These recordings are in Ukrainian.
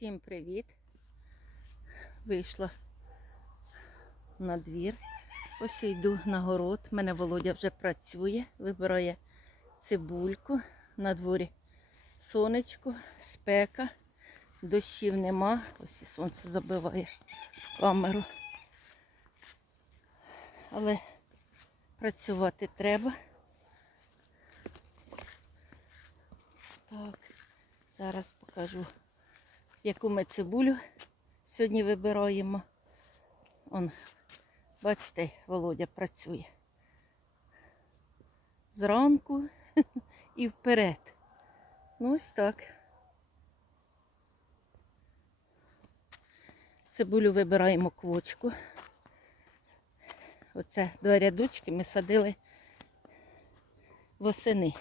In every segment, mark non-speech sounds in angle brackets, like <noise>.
Всім привіт! Вийшла на двір. Ось йду на город. У мене Володя вже працює, вибирає цибульку. На дворі сонечко, спека, дощів нема. Ось і сонце забиває в камеру. Але працювати треба. Так, зараз покажу яку ми цибулю сьогодні вибираємо. Он, бачите, Володя працює. Зранку <laughs> і вперед. Ну ось так. Цибулю вибираємо квочку. Оце два рядочки ми садили восени.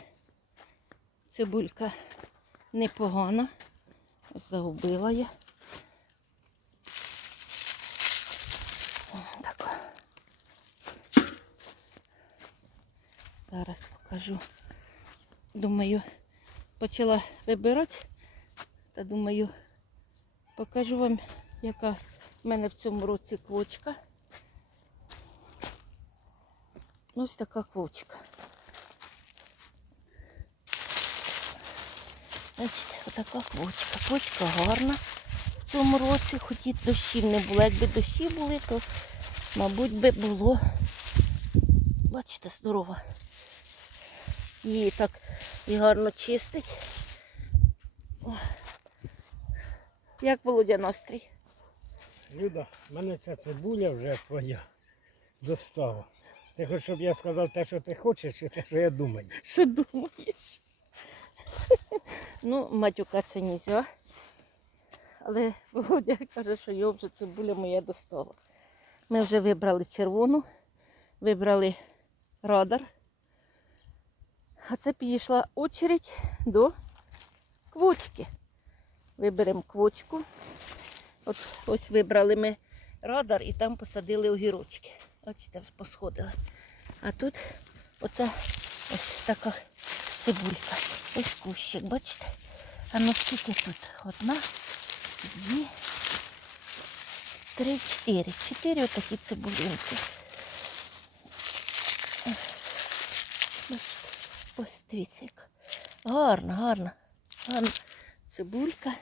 Цибулька непогана. Ось загубила я. Так. Зараз покажу. Думаю, почала вибирати. Та думаю, покажу вам, яка в мене в цьому році квочка. Ось така квочка. Бачите, отака квочка. Квочка гарна в цьому році, хоч і дощів не було. Якби дощі були, то, мабуть, би було. Бачите, здорова. Її так і гарно чистить. О. Як Володя настрій? Люда, в мене ця цибуля вже твоя достава. Ти хочеш, щоб я сказав те, що ти хочеш, чи те, що я думаю. Що думаєш? Ну, матюка це нельзя. Але <laughs> Володя каже, що його вже цибуля моя достала. Ми вже вибрали червону, вибрали радар. А це підійшла очередь до квочки. Виберемо квочку. От ось вибрали ми радар і там посадили огірочки. Бачите, посходили. А тут оце ось така цибулька. Ось кущик, бачите? А ну скільки тут? Одна, дві, три, чотири. Чотири отакі цибулинки. Бачите? Ось дивіться. Гарна, гарна, гарна цибулька.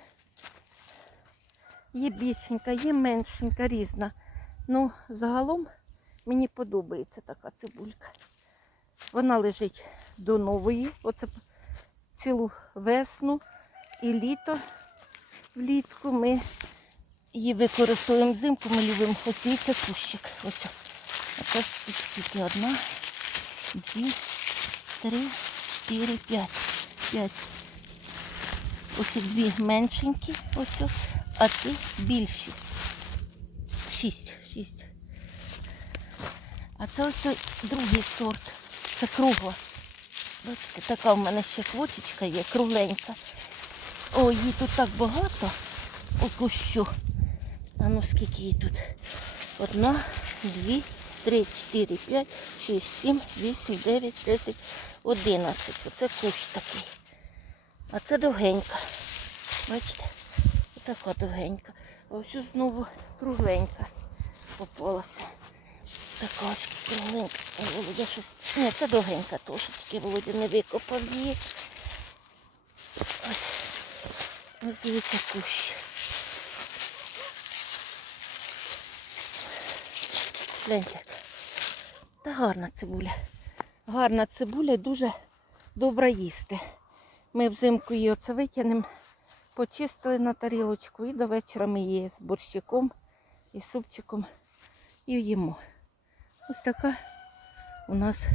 Є більшенька, є меншенька, різна. Ну, загалом мені подобається така цибулька. Вона лежить до нової. Оце цілу весну і літо. Влітку ми її використовуємо взимку, ми любимо дивіться кущик. Ось. Оце тільки одна, дві, три, чотири, п'ять. П'ять. Ось дві меншенькі, ось, а ці більші. Шість. Шість. А це ось другий сорт. Це кругла. Бачите, така в мене ще квочечка є, кругленька. Ой, її тут так багато у кущу. А ну скільки її тут? Одна, дві, три, чотири, п'ять, шість, сім, вісім, дев'ять, десять, одинадцять. Оце кущ такий. А це довгенька. Бачите? Отака довгенька. А ось знову кругленька попалася. Така ось кругленька. Володя щось. Ні, це довгенька теж, тільки Володя не викопав її. Ось. Ось дивіться кущ. Гляньте. Та гарна цибуля. Гарна цибуля, дуже добра їсти. Ми взимку її оце витягнемо, почистили на тарілочку і до вечора ми її з борщиком і супчиком і їмо. Ось така у нас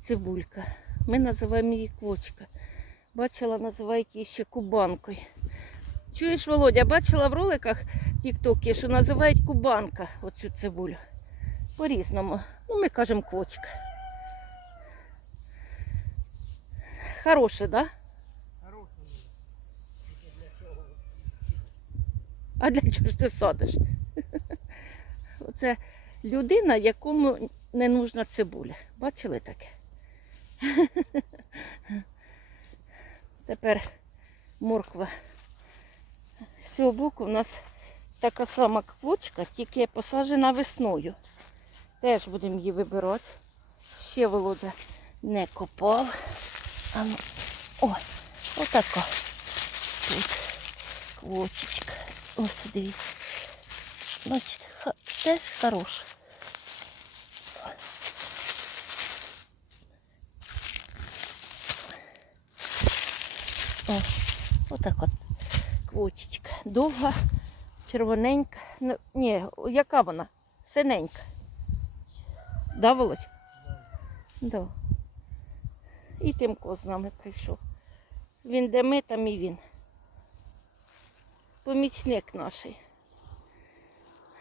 цибулька. Ми називаємо її квочка. Бачила, називають її ще кубанкою. Чуєш, Володя, бачила в роликах в Тіктокі, що називають кубанка оцю цибулю. По-різному. Ну, ми кажемо квочка. Хороше? Да? А для чого ж ти садиш? <laughs> Оце людина, якому не нужна цибуля. Бачили таке? <laughs> Тепер морква З цього боку у нас така сама квочка, тільки посаджена весною. Теж будемо її вибирати. Ще Володя не копав. А ну, о, отака. Тут квочечка. Ось дивіться. Ха- теж хороша. Отак от квочечка. Довга, червоненька. Ну, ні, яка вона? Синенька. Да, Володь? Да. І Тимко з нами прийшов. Він де ми, там і він. Помічник наш.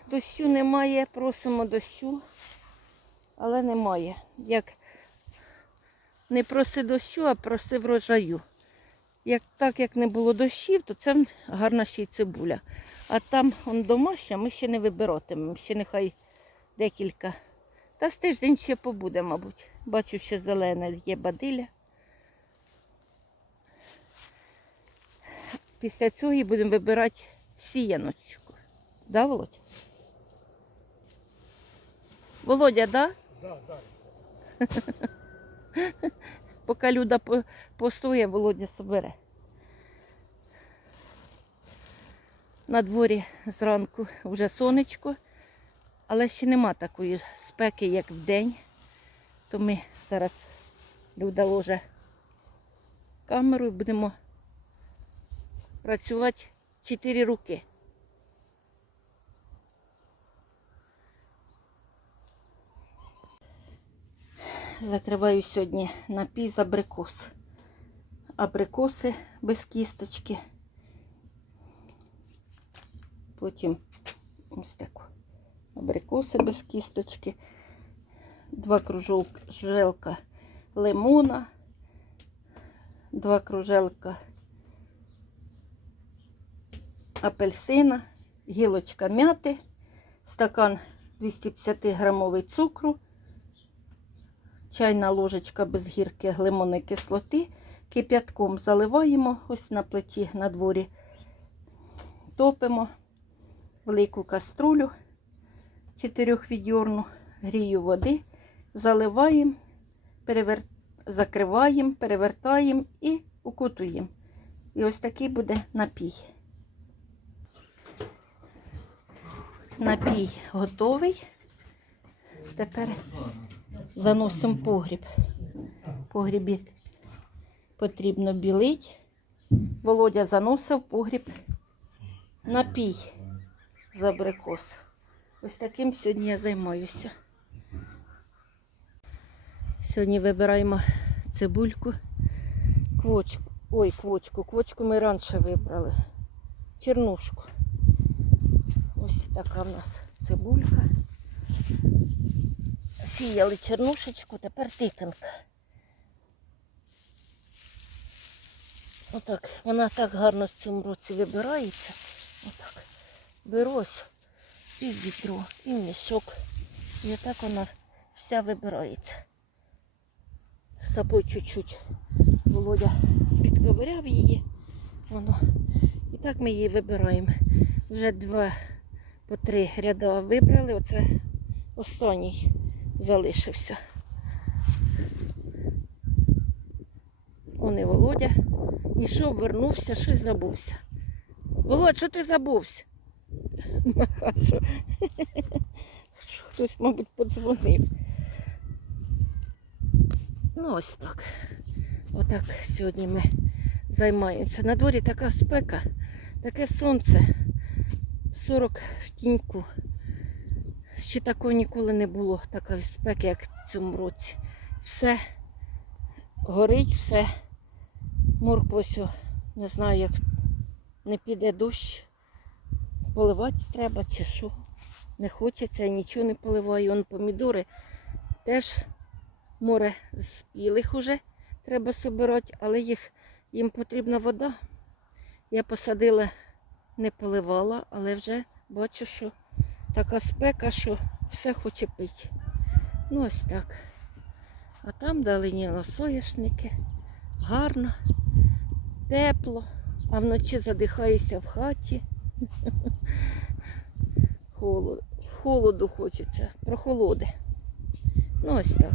Дощу немає, просимо дощу, але немає. Як не проси дощу, а проси врожаю. Як, так як не було дощів, то це гарна ще й цибуля. А там он домашня, ми ще не вибиратимемо, ще нехай декілька. Та з тиждень ще побуде, мабуть. Бачу, ще зелене є бадиля. Після цього і будемо вибирати сіяночку. Да, Володь? Володя, да? Да, да. <laughs> Поки Люда по- постоє, Володя собере. На дворі зранку вже сонечко, але ще нема такої спеки, як вдень. То ми зараз Люда ложе камеру і будемо працювати 4 роки. Закриваю сьогодні напій з абрикос. Абрикоси без кісточки. Потім ось таку. Абрикоси без кісточки. Два кружелка лимона. Два кружелка апельсина, гілочка м'яти, стакан 250 грамовий цукру, чайна ложечка без гірки лимонної кислоти. Кип'ятком заливаємо ось на плиті на дворі, топимо велику каструлю чотирьохвідьорну, грію води, заливаємо, перевер... закриваємо, перевертаємо і укутуємо. І ось такий буде напій. Напій готовий. Тепер заносимо погріб. Погрібі потрібно білити. Володя заносив погріб напій з абрикос. Ось таким сьогодні я займаюся. Сьогодні вибираємо цибульку, квочку. Ой, квочку. Квочку ми раніше вибрали. Чернушку. Ось така в нас цибулька. Сіяли чернушечку, тепер тиканка. Отак, вона так гарно в цьому році вибирається. Отак. Беру ось і в відро, і мішок. І отак вона вся вибирається. З собою чуть-чуть Володя підковиряв її. Воно. І так ми її вибираємо. Вже два по три ряда вибрали. Оце останній залишився. Он і Володя. Ішов, вернувся, щось забувся. Володь, що ти забувся? Маха, що? Що Хтось, мабуть, подзвонив. Ну, ось так. Отак сьогодні ми займаємося. На дворі така спека, таке сонце. 40 в тіньку. Ще такого ніколи не було, такої спеки, як в цьому році. Все горить, все. Морква ось, о, не знаю, як не піде дощ. Поливати треба чи що. Не хочеться, я нічого не поливаю. Вон помідори теж море спілих уже треба собирати, але їх, їм потрібна вода. Я посадила, не поливала, але вже бачу, що така спека, що все хоче пити. Ну ось так. А там далині соняшники. Гарно, тепло, а вночі задихаюся в хаті. Холод, холоду хочеться, прохолоди. Ну ось так.